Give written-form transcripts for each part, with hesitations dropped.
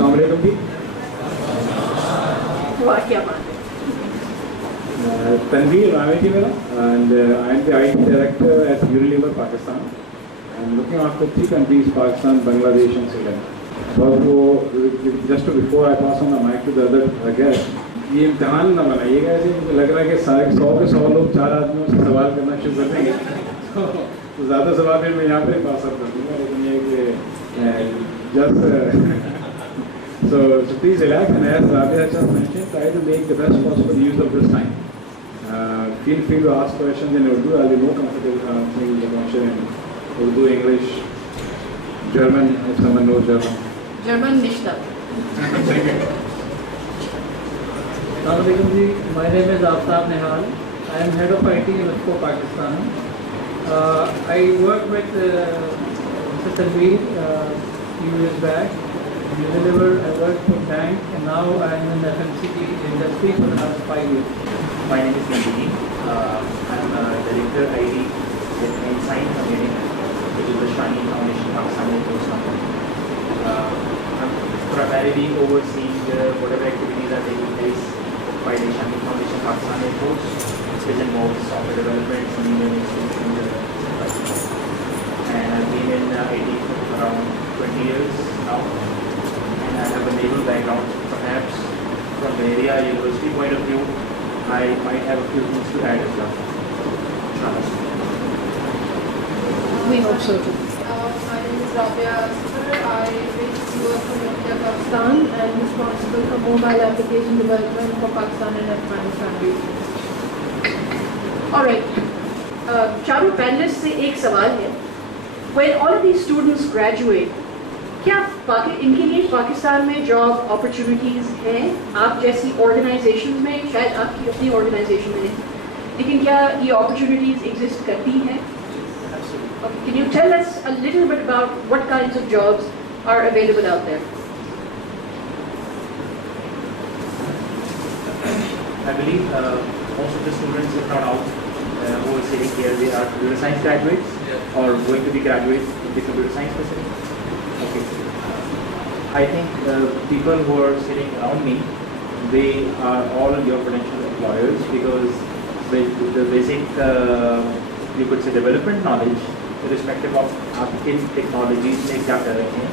अस्सलाम वालेकुम जी। वाह क्या बात है। Tanveer Rameti मेरा, and I am the IT director at Unilever Pakistan. I am looking after 3 countries: Pakistan, Bangladesh, and Sri Lanka. Just before I pass on the mic to the other guest, ये इम्तिहान ना बनाइएगा ऐसे, मुझे लग रहा है कि 100 के 100 लोग 4 आदमियों से सवाल करना शुरू कर देंगे तो ज़्यादा सवाल फिर मैं यहाँ पे पास आउट कर दूँगा, लेकिन ये कि just so please relax, and as Rabia just mentioned, try to make the best possible use of this time. Feel free to ask questions in Urdu. I'll be more comfortable answering the question in Urdu, English, German, if someone knows German. German nicht da. Assalamualaikum ji, my name is Aftab Nehal. I am head of IT in UFCO Pakistan. I worked with Mr. Tanveer few years back. Unilever, I worked for bank, and now I am in the FMCG industry for the last 5 years. My name is Nandini. I'm a director IT with Ensign Community, which is the Shani Foundation Pakistani Post company. I'm primarily overseeing whatever activities are taking place by the Shani Foundation Pakistani Post, which involves software development, and learning in the supply chain. And I've been in IT for around 20 years now, and I have a naval background. Perhaps from the area university point of view, I might have a few things to add as well. We hope so too. My name is Rabia Asghar. I basically work for Nokia Pakistan and responsible for mobile application development for Pakistan and Afghanistan region. All right. चारों पैनलिस्ट से एक सवाल है. When all of these students graduate, क्या इनके लिए पाकिस्तान में job opportunities हैं आप जैसी ऑर्गेनाइजेशन में? शायद आपकी अपनी ऑर्गेनाइजेशन में नहीं, लेकिन क्या ये अपॉर्चुनिटीज़ एग्जिस्ट करती हैं? Can you tell us a little bit about what kinds of jobs are available out there? I believe most of the students, if not all, who are sitting here, they are computer science graduates or going to be graduates in the computer science facility. Okay. I think people who are sitting around me, they are all your potential employers, because with the basic, you could say, development knowledge, irrespective of आप किन technologies में क्या कर रहे हैं.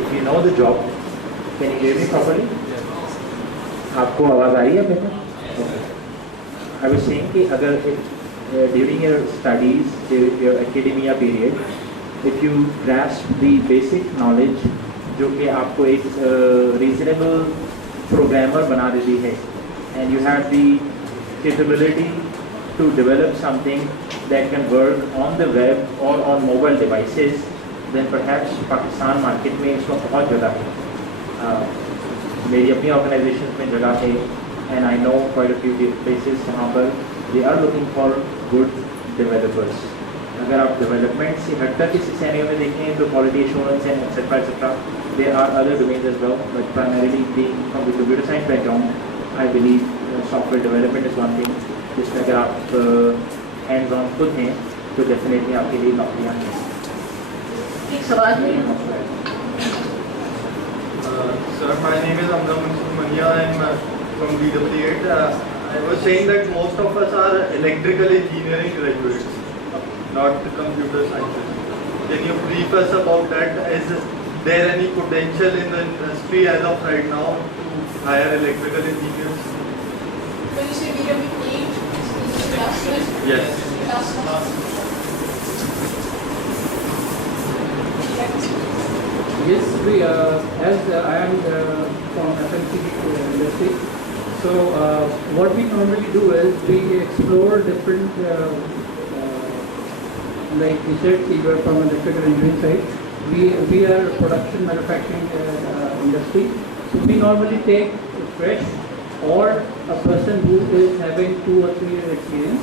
If you know the job, can you hear me properly? आपको आवाज़ आ रही है बेहतर? I was saying कि अगर during your studies, your academia period, if you grasp the basic knowledge जो कि आपको एक reasonable programmer बना देती है, and you have the capability to develop something that can work on the web or on mobile devices, then perhaps Pakistan market में इसको बहुत जगह है. मेरी अपनी organizations में जगह है, and I know quite a few places जहाँ पर they are looking for good developers. अगर आप development से हटकर किसी scenario में देखें तो quality assurance and etc. there are other domains as well, but primarily being from the computer science background, I believe software development is one thing जिसमें अगर आप hands on खुद हैं तो definitely आपके लिए नौकरियाँ हैं. एक सवाल है. Sir, my name is Amna Mansur Mania. I am from DW8. I was saying that most of us are electrical engineering graduates, not computer sciences. Can you brief us about that? Is there any potential in the industry as of right now to hire electrical engineers? When you say DW8, Yes. Yes, we as I am from FMCG industry. So what we normally do is we explore different, like we said, we were from electrical engineering side. We are a production manufacturing industry. So we normally take fresh or a person who is having 2 or 3 years experience,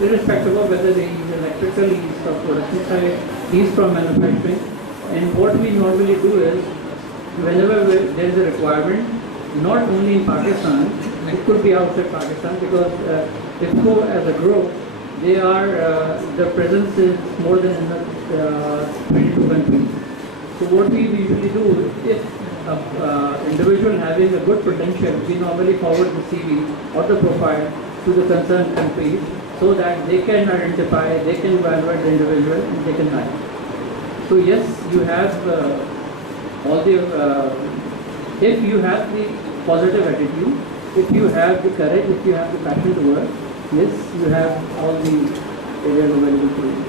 irrespective of whether he is electrical, he is from production side, he is from manufacturing. And what we normally do is, whenever there is a requirement, not only in Pakistan, it could be outside Pakistan, because IFCO as a group, they are, their presence is more than enough 22 countries. So what we usually do, if individual having a good potential, we normally forward the CV or the profile to the concerned countries so that they can identify, they can evaluate the individual and they can hire. So yes, you have all the, if you have the positive attitude, if you have the courage, if you have the passion to work, yes, you have all the areas available to you.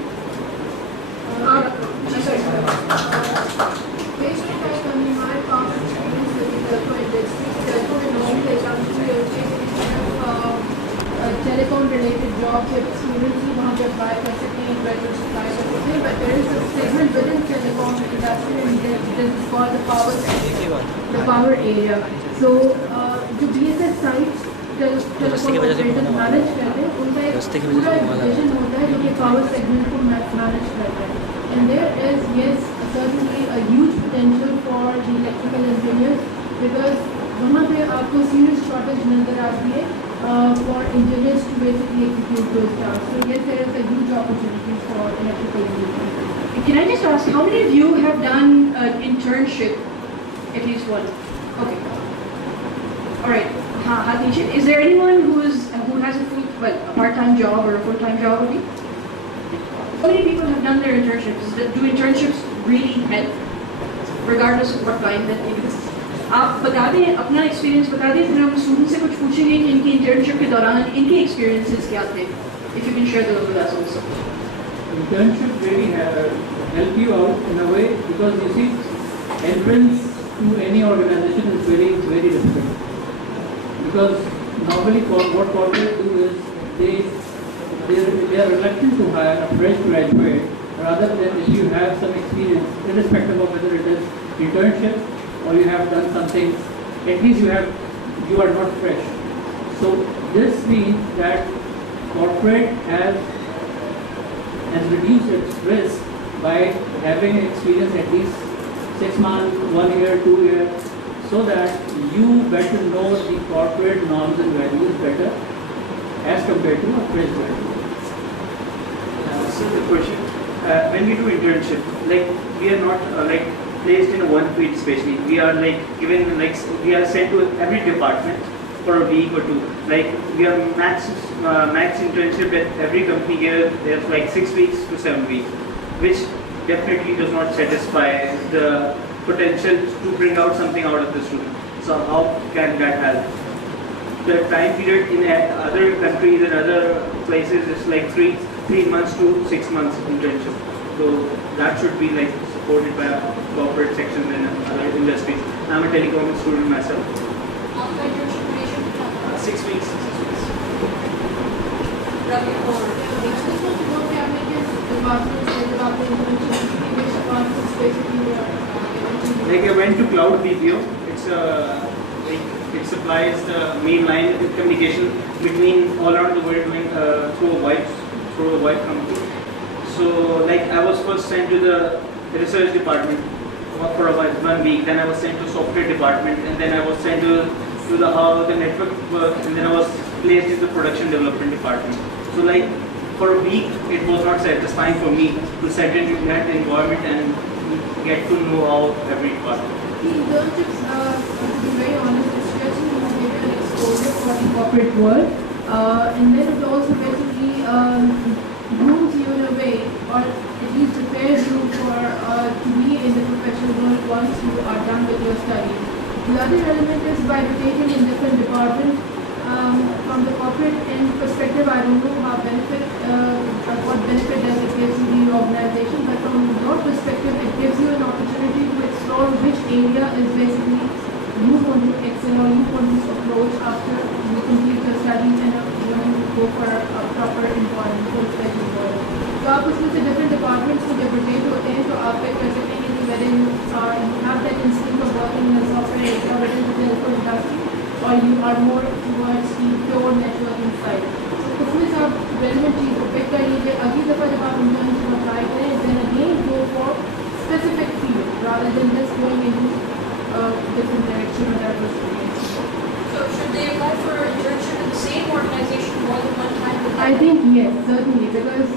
Based on my past experience with the telco industry, telco में normally assumption ये होती है कि telecom related jobs या students ही वहाँ पे apply कर सकते हैं, graduates apply कर सकते हैं, but there is a segment within telecom industry and it is called the power sector, the power area. So जो BSS sites telecom operators manage करते हैं, उनका एक पूरा vision होता है जो कि power segment को manage करता है. And there is, yes, certainly a huge potential for the electrical engineers because वहाँ पे आपको serious shortage नजर आती है for engineers to basically execute those tasks. So yes, there is a huge opportunity for electrical engineers. Can I just ask, how many of you have done an internship? At least one. Okay. All right. Hadish, is there anyone who has a part-time job or a full-time job only? How many people have done their internships? Do internships really help, regardless of what kind that it is? आप बता दें अपना एक्सपीरियंस बता दें फिर हम स्टूडेंट से कुछ पूछेंगे कि इनकी इंटर्नशिप के दौरान इनके एक्सपीरियंसेस क्या थे if you can share those with us also. Internship really help you out in a way because you see entrance to any organization is very difficult because normally what corporate do is they are reluctant to hire a fresh graduate rather than if you have some experience, irrespective of whether it is internship or you have done something, at least you are not fresh. So this means that corporate has reduced its risk by having experience at least 6 months, 1 year, 2 years, so that you better know the corporate norms and values better as compared to a fresh graduate. So the question, when we do internship, like we are not placed in one field especially. We are given we are sent to every department for a week or two. Like we are max internship at every company here. There's 6 weeks to 7 weeks, which definitely does not satisfy the potential to bring out something out of the student. So how can that help? The time period in other countries and other places is 3 months to 6 months internship. So that should be supported by corporate sections and other industries. I'm a telecom student myself. 6 weeks. Like I went to Cloud BPO. It supplies the mainline communication between all around the world through a VoIP company. So I was first sent to the research department for about 1 week. Then I was sent to software department, and then I was sent to how the network works, and then I was placed in the production development department. So for a week, it was not satisfying for me to settle into that environment and get to know how every department. The internships, to be very honest, it's just to give you an exposure for the corporate world, and then it also basically grooms you in a way, or at least prepares you for to be in the professional world once you are done with your studies. The other element is by rotating in different departments. From the corporate end perspective, I don't know what benefit does it give to the organization, but from your perspective, it gives you an opportunity to explore which area is basically you want to excel or you want to approach after you complete your studies and you want to go for a proper employment, full-fledged employment. तो आप उसमें से different departments में जब rotate होते हैं तो आप pick कर सकते हैं कि whether you have that instinct of working in a software area within the telco industry or you are more towards the pure networking side. तो उसमें से आप relevant चीज़ को pick कर लीजिए. अगली दफ़ा जब आप internship apply करें, then again go for specific field rather than just going into different direction or diversity. So should they apply for internship in the same organization more than one time? I think yes, certainly, because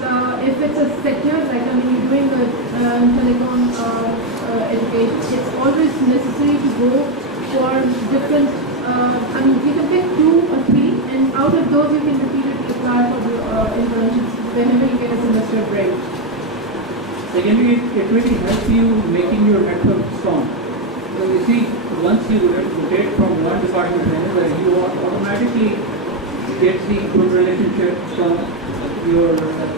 if it's a sector, you're doing the telecom education, it's always necessary to go for different, you can pick 2 or 3, and out of those you can repeatedly apply for the internships whenever you get a semester break. Secondly, it really helps you making your network strong. So you see, once you rotate from one department to another, you automatically get the good relationship from your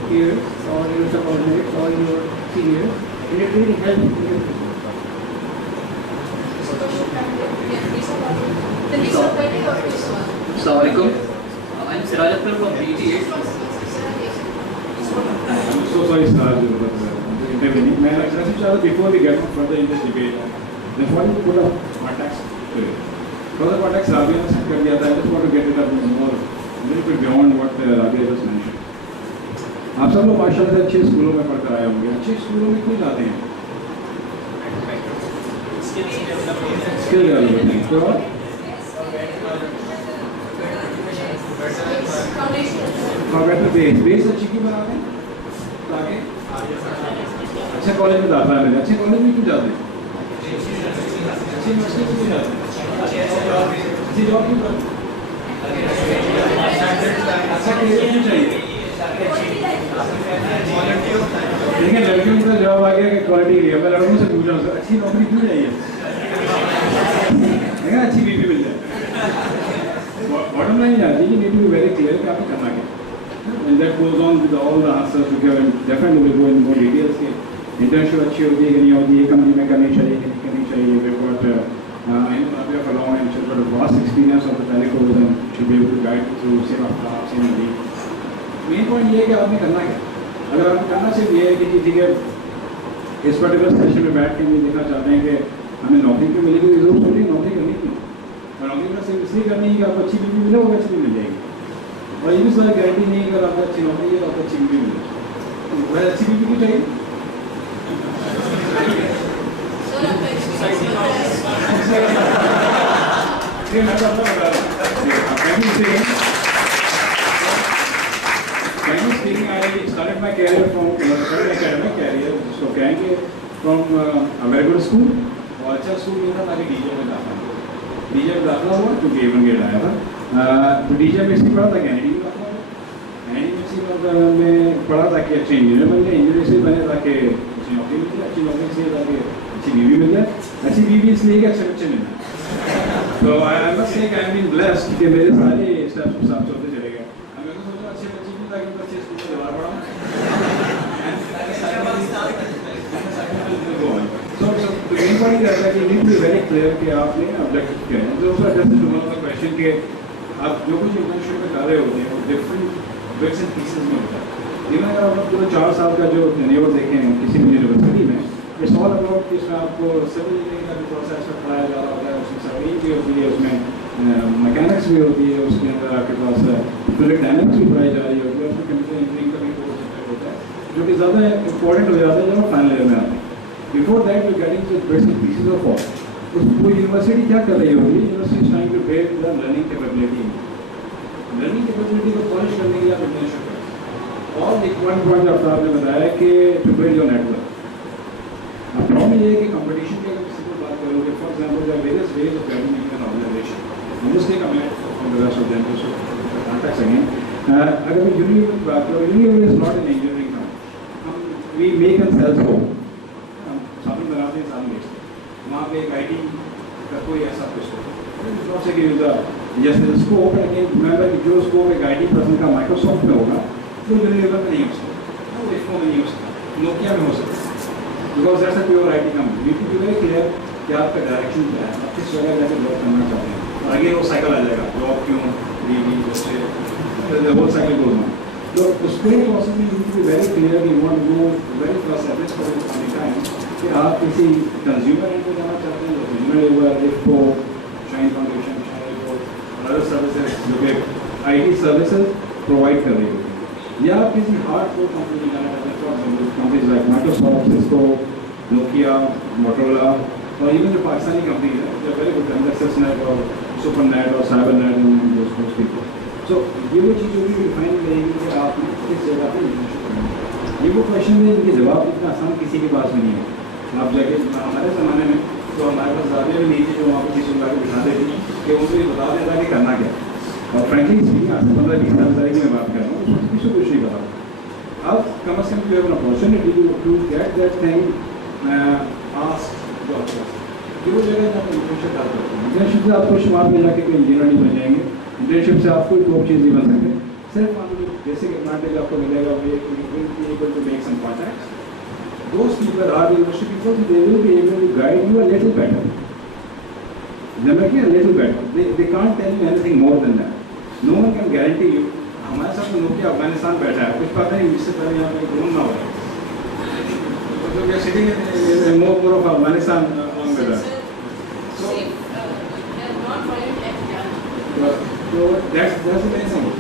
peers or your subordinates or your seniors, and it really helps you. Assalamualaikum. I'm Siraj Akhtar from BT8. I'm so sorry, Siraj, intervening. May I ask you, before we get further in this debate, before you put up context to it, further context Rabia has said, I just want to get it up more, a little bit beyond what Rabia just mentioned. आप सब लोग माशाल्लाह से अच्छे स्कूलों में पढ़कर आए होंगे, अच्छे स्कूलों में क्यों जाते हैं? स्किल डेवलपमेंट है, तो बेटर बेस अच्छी क्यों बनाते हैं? ताकि अच्छे कॉलेज में दाखिला मिले, अच्छे कॉलेज में क्यों जाते हैं? अच्छी यूनिवर्सिटी क्यों जाते हैं? अच्छी जॉब क्यों करते हैं? अच्छा करियर क्यों चाहिए? देखिए लड़कियों का जवाब आ गया कि क्वालिटी के लिए, मैं लड़कों से पूछ रहा हूँ अच्छी नौकरी क्यों चाहिए? देखा अच्छी बीवी मिल जाए। बॉटम लाइन आती है, you need to be very clear कि आपको करना क्या। And that goes on with all the answers which have definitely will go in more details के internship अच्छी होती है कि नहीं होती है, कंपनी में करनी चाहिए कि नहीं करनी चाहिए। We've got I know Rabia for long and she's got a vast experience of the telecoms and she'll be able to guide you through same after same and main point ये है कि आपने करना क्या। अगर आपको करना सिर्फ ये है कि ठीक है इस पर्टिकुलर सेशन में बैठ के हम देखना चाहते हैं कि हमें नौकरी क्यों मिलेगी, जरूर सोचिए नौकरी करनी क्यों। और नौकरी का सिर्फ इसलिए करनी है कि आपको अच्छी बीवी मिले, वो अच्छी भी मिल जाएगी। और ये भी सारी गारंटी नहीं है अगर आपको अच्छी नौकरी है तो आपको अच्छी बीवी मिले। वह अच्छी बीवी क्यों चाहिए? मैं तो आपको बता रहा हूँ। Frankly speaking, I started my career from academic career, जिसको कहेंगे from a very good school और अच्छा स्कूल मिला ताकि डीजे में दाखिला हुआ। डीजे में दाखिला हुआ तो A1 ग्रेड आया था। तो डीजे में इसलिए पढ़ा था कि एनडी में दाखिला हुआ। एनडी में इसी में पढ़ा था कि अच्छे इंजीनियर बन जाए, इंजीनियर से बने ताकि अच्छी नौकरी मिल जाए, अच्छी नौकरी से ताकि अच्छी बीवी मिल जाए, अच्छी बीवी इसलिए कि अच्छे बच्चे मिल जाए। तो I must say I have been blessed कि मेरे सारे स्टेप्स के साथ चलते चले गए। मैं तो सोचा अच्छे बच्चे भी ताकि अच्छे स्कूल में दवा पढ़ाऊँ। So the main point is that you need to be very clear कि आपने objective क्या है। जो उसका जैसे जो मतलब क्वेश्चन के आप जो कुछ इंटर्नशिप में कर रहे होते हैं वो डिफरेंट बिट्स एंड पीसेस में होता है। इवन अगर आप पूरा 4 साल का जो टेन्योर देखें किसी भी यूनिवर्सिटी में, इट्स ऑल अबाउट कि इसमें आपको सिविल इंजीनियरिंग का भी प्रोसेस में पढ़ाया जा रहा होता है, उसमें सर्विंग भी होती है, उसमें मैकेनिक्स भी होती है, उसके अंदर आपके पास फ्लूइड डायनामिक्स भी पढ़ाई जा रही होती है, उसमें कंप्यूटर इंजीनियरिंग का भी कोर्स होता है जो कि ज़्यादा इंपॉर्टेंट हो जाता है जब फाइनल ईयर में आते हैं। Before that you getting with bits and pieces of all. वो यूनिवर्सिटी क्या कर रही होगी? University is trying to build the learning capability. Learning capability को पॉलिश करने के लिए आप इंटर्नशिप करें। और एक पॉइंट आपने बताया कि टू बिल्ड योर नेटवर्क। अब प्रॉब्लम ये है कि कंपटीशन की अगर किसी को बात करोगे, for example there are various ways of getting in an organisation. Just take a minute from the rest of them to contact again. अगर मैं यूनिवर्सिटी की बात करूँ, university is not an engineering firm. हम we make and sell home, साबुन बनाते हैं, साबुन बेचते हैं। वहाँ पे एक IT का कोई ऐसा कुछ हो नॉट से कि जैसे स्कोप है कि रिमेंबर कि जो स्कोप एक IT पर्सन का माइक्रोसॉफ्ट में होगा वो यूनिलेवर में नहीं हो सकता, वो ISCO में नहीं हो सकता, नोकिया में हो सकता है। Because that's a pure IT company. You to be very clear कि आपका डायरेक्शन क्या है, आप किस जगह जाकर जॉब करना चाहते हैं। और आगे वो साइकिल आ जाएगा, जॉब क्यों, DB बच्चे, वो साइकिल गोज ऑन। तो उसके प्रोसेस में you to be very clear you want to know very first average for the time कि आप किसी कंज्यूमर एंड पे जाना चाहते हैं, consumer labour, IFCO, Shine Foundation, Shine और अदर सर्विसेज जो कि IT सर्विसेज प्रोवाइड कर रही होगी, या आप किसी हार्डकोर कंपनी में जाना चाहते हैं, for example companies like Microsoft, Cisco, Nokia, Motorola, और इवन जो पाकिस्तानी कंपनी है जो वेरी गुड एक्सेसनेट और सुपरनेट और साइबरनेट एंड सो ये वो चीज़ होगी डिफाइन करेगी कि आपने किस जगह पर इंटर्नशिप करना है। ये वो क्वेश्चन है जिनके जवाब इतना आसान किसी के पास भी नहीं है। आप जाके हमारे ज़माने में तो हमारे पास ज़्यादा भी नहीं थी जो वहाँ पर किसी को बिठा देती कि उनको ये बता देता कि करना क्या। और फ्रेंकली स्पीकिंग आज से 15-20 साल पहले की मैं बात कर रहा हूँ, उसमें किसी को कुछ नहीं पता। अब कम से कम you have an opportunity to get that thing ask जो जगह जहाँ पर इंटर्नशिप आप करते हैं, इंटर्नशिप से आप कुछ वहाँ पे जाके कोई इंजीनियर नहीं बन जाएंगे, इंटर्नशिप से आप कोई टॉप चीज़ नहीं बन सकते। सिर्फ वहाँ पर बेसिक एडवांटेज आपको मिलेगा, वो able to make some contacts. Those people are the university people, they will be able to guide you a little better. They make you a little better. They can't tell you anything more than that. No one can guarantee you. हमारे साथ नोकिया अफगानिस्तान बैठा है, कुछ पता नहीं इससे पहले यहाँ पे ड्रोन ना हो। So we are sitting in more of Afghanistan along with us. So that's the main thing.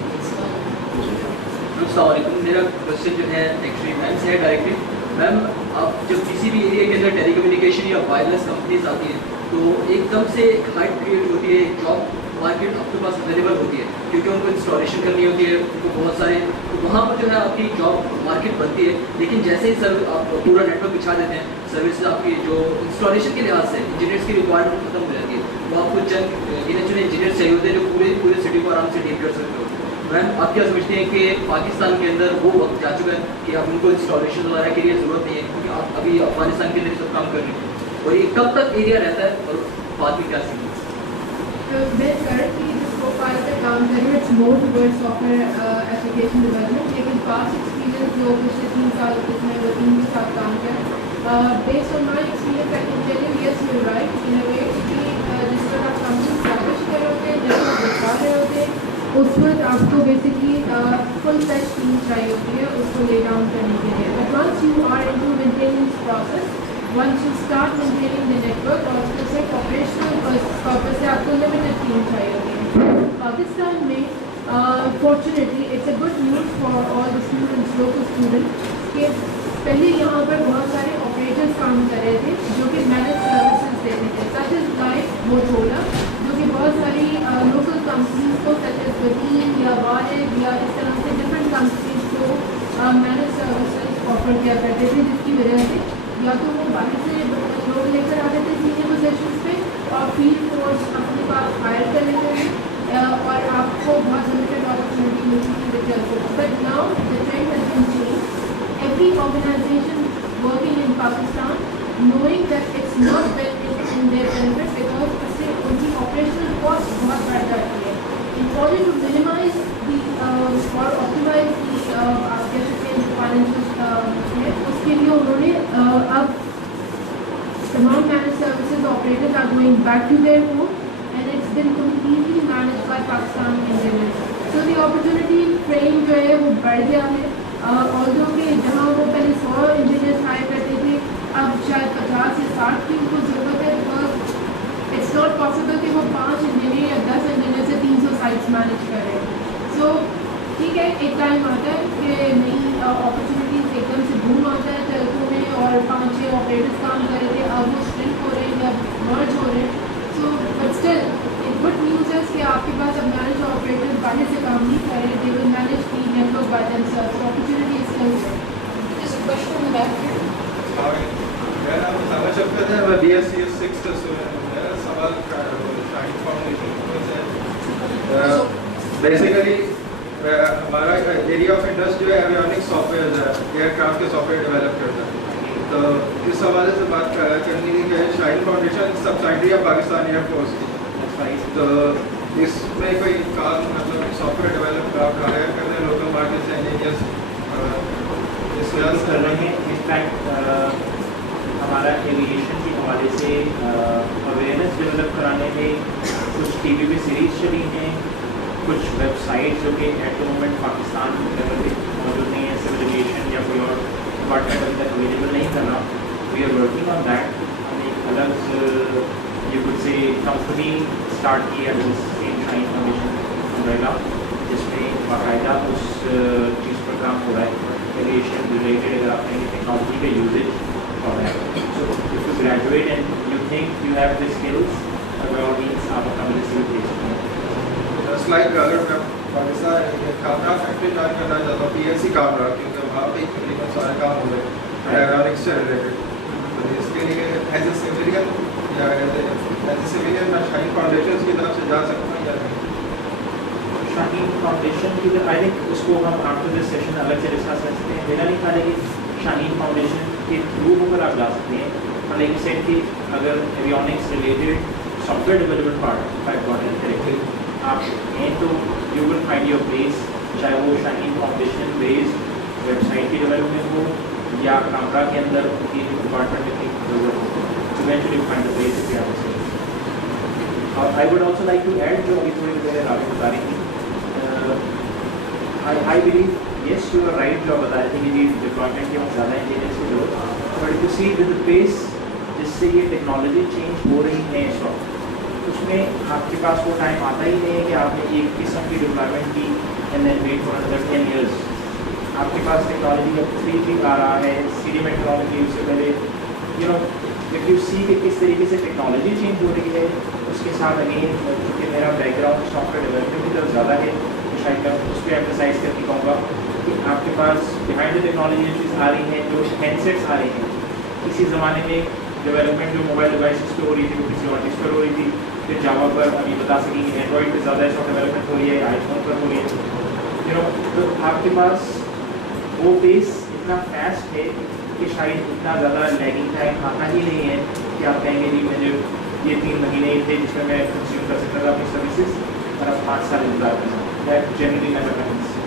अस्सलामुअलैकुम, मेरा क्वेश्चन जो है एक्चुअली मैम से है डायरेक्टली। मैम, आप जब किसी भी एरिया के अंदर टेलीकम्युनिकेशन या वायरलेस कंपनीज आती हैं तो एकदम से एक हाइप क्रिएट होती है, जॉब मार्केट आपके पास अवेलेबल होती है क्योंकि उनको इंस्टॉलेशन करनी होती है, उनको बहुत सारे, तो वहाँ पर जो है आपकी जॉब मार्केट बनती है। लेकिन जैसे ही सर आप पूरा नेटवर्क बिछा देते हैं, सर्विसेज आपकी जो इंस्टॉलेशन के लिहाज से इंजीनियर्स की रिक्वायरमेंट खत्म हो जाती है, वो आपको चंद गिने चुने इंजीनियर चाहिए होते हैं जो पूरे सिटी को आराम से डील कर सकते हो। मैम, आप क्या समझते हैं कि पाकिस्तान के अंदर वो वक्त जा चुका है कि अब उनको इंस्टॉलेशन वगैरह के लिए ज़रूरत नहीं है क्योंकि आप अभी अफगानिस्तान के अंदर सब काम कर रहे हैं, और ये कब तक एरिया रहता है और बाद में क्या सीखना? मैं करंटली जिस प्रोफाइल पे काम कर रही हूँ, it's more towards software application development, लेकिन पास्ट एक्सपीरियंस जो पिछले 3 साल जिसमें वो टीम के साथ काम किया, based on my experience I can tell you yes you right in a way कि जिस पर आप कंपनी स्टैब्लिश कर रहे होते हैं, जब आप दिखा रहे होते हैं, उस पर आपको बेसिकली फुल फ्लैश टीम चाहिए होती है उसको ले डाउन करने के लिए। But once you are into maintenance process, once you start maintaining the network और उसको से ऑपरेशनल पर्पस से आपको लिमिटेड टीम चाहिए होती है। पाकिस्तान में fortunately it's a good news for all the students, local students, कि पहले यहाँ पर बहुत सारे ऑपरेटर्स काम कर रहे थे जो कि मैनेज सर्विसेज देते थे, सच इज लाइक मोटोरोला, जो कि बहुत सारी लोकल कंपनीज को सच इज वतीन या वारिद या इस तरह से डिफरेंट कंपनीज को मैनेज सर्विसेज ऑफर किया करते थे, जिसकी वजह से या तो वो बाहर से लोग लेकर आते थे सीनियर पोजीशंस पे और फील्ड फोर्स अपने पास हायर कर लेते थे और आपको बहुत लिमिटेड अपॉर्चुनिटी मिलती थी with job. But now the trend has been changed. Every organization working in Pakistan knowing that it's not in their benefit because उससे उनकी operational cost बहुत बढ़ जाती है। In order to minimize the or optimize the आप कह सकते हैं financial उसके लिए उन्होंने अब तमाम managed services operators are going back to their home and it's been completely managed by Pakistan engineers. So the opportunity frame जो है वो बढ़ गया है। ऑल्दो कि जहाँ वो पहले 100 इंजीनियर्स हायर करते थे, अब शायद 50 से 60 की उनको ज़रूरत है, बिकॉज इट्स नॉट पॉसिबल कि वो 5 इंजीनियर या 10 इंजीनियर से 300 साइट्स मैनेज करें। सो ठीक है, एक टाइम आता है कि नई अपॉर्चुनिटीज़ एकदम से बूम आता है टेल्को में और 5-6 ऑपरेटर्स काम कर रहे थे, अब वो श्रिंक हो रहे हैं या मर्ज हो रहे हैं। सो बट स्टिल एक गुड न्यूज़ है कि आपके पास अब मैनेज ऑपरेटर्स बाहर से काम नहीं कर रहे, they will manage the network by themselves. So opportunity is still there. There's a question in the back here. मेरा नाम समझ सकते थे, मैं BSc 6th स्टूडेंट हूँ। मेरा सवाल शाइन फाउंडेशन से बेसिकली हमारा एरिया ऑफ इंटरेस्ट जो है एवियोनिक्स सॉफ्टवेयर है, एयरक्राफ्ट के सॉफ्टवेयर डेवलप करता है। तो इस हवाले से बात करनी थी कि शाइन फाउंडेशन सब्सिडरी है पाकिस्तान एयरफोर्स की, तो इसमें कोई काम मतलब सॉफ्टवेयर डेवलप आप हायर कर रहे हैं लोकल मार्केट से इंजीनियर्स कर रहे हैं। इनफैक्ट हमारा एविएशन के हवाले से अवेयरनेस डेवलप कराने में कुछ टीवी पे सीरीज चली हैं, कुछ वेबसाइट जो कि एट द मोमेंट पाकिस्तान लेवल पे मौजूद नहीं है, सिविल एविएशन या कोई और डिपार्टमेंट अभी तक अवेलेबल नहीं कर रहा। We are working on that. हमने एक अलग you could say company start की है शाइन फाउंडेशन अम्ब्रेला, जिसमें बाकायदा उस चीज़ पर काम हो रहा है एविएशन रिलेटेड। अगर आपने टेक्नोलॉजी का यूजेज और है, so if you graduate and you think you have the skills, about means आप अपना मिलिट्री बेस जस्ट लाइक अगर मैं पाकिस्तान कामरा फैक्ट्री ज्वाइन करना चाहता हूँ, PLC कामरा, क्योंकि वहाँ पे तकरीबन सारे काम हो रहे हैं एरोनॉटिक्स से रिलेटेड, तो इसके लिए एज ए सिविलियन या एज ए सिविलियन मैं शाहीन फाउंडेशन की तरफ से जा सकता हूँ या नहीं? शाहीन फाउंडेशन की आई थिंक उसको हम आफ्टर दिस सेशन अलग से डिस्कस कर सकते हैं। मेरा नहीं ख्याल है कि शाहीन फाउंडेशन के थ्रू होकर आप जा सकते हैं। लाइक सेट कि अगर avionics related software development part I got it correctly आप हैं तो you will find your place, चाहे वो शाहीन फाउंडेशन बेस्ड वेबसाइट की डेवलपमेंट हो या कामरा के अंदर की डिपार्टमेंट में जरूरत हो, eventually find the place if you have to. और I would also like to add जो अभी थोड़ी देर आगे बता रही थी, I believe yes you are right जो बता रहे थे कि डिप्लॉयमेंट की बहुत ज़्यादा इंजीनियर्स की जरूरत, but you see with the pace जिससे ये टेक्नोलॉजी चेंज हो रही है इस वक्त, उसमें आपके पास वो टाइम आता ही नहीं है कि आपने एक किस्म की डिप्लॉयमेंट की and then wait for another 10 years। आपके पास टेक्नोलॉजी अब 3G आ रहा है, सीडी टेक्नोलॉजी, उससे पहले you know if you see कि किस तरीके से टेक्नोलॉजी चेंज हो रही है, उसके साथ अगेन क्योंकि मेरा बैकग्राउंड सॉफ्टवेयर डेवलपमेंट की तरफ ज़्यादा है तो शायद मैं उस पर एम्फसाइज करके कहूँगा कि आपके पास बिहाइंड द टेक्नोलॉजी जो चीज़ आ रही हैं, जो हैंडसेट्स आ रही हैं, किसी ज़माने में डेवलपमेंट जो मोबाइल डिवाइसेस पे हो रही थी वो किसी और चीज़ पर हो रही थी, फिर जावा पर अभी बता सकेंगे एंड्रॉइड पर ज़्यादा इसका डेवलपमेंट हो रही है, आईफोन पर हो रही है, यू नो तो आपके पास वो पेस इतना फास्ट है कि शायद इतना ज़्यादा लैगिंग टाइम आता ही नहीं है कि आप कहेंगे जी मुझे ये 3 महीने थे जिसमें मैं कंज्यूम कर सकता था अपनी सर्विसेज और अब 5 साल इंतजार कर सकता हूँ। That generally never happens.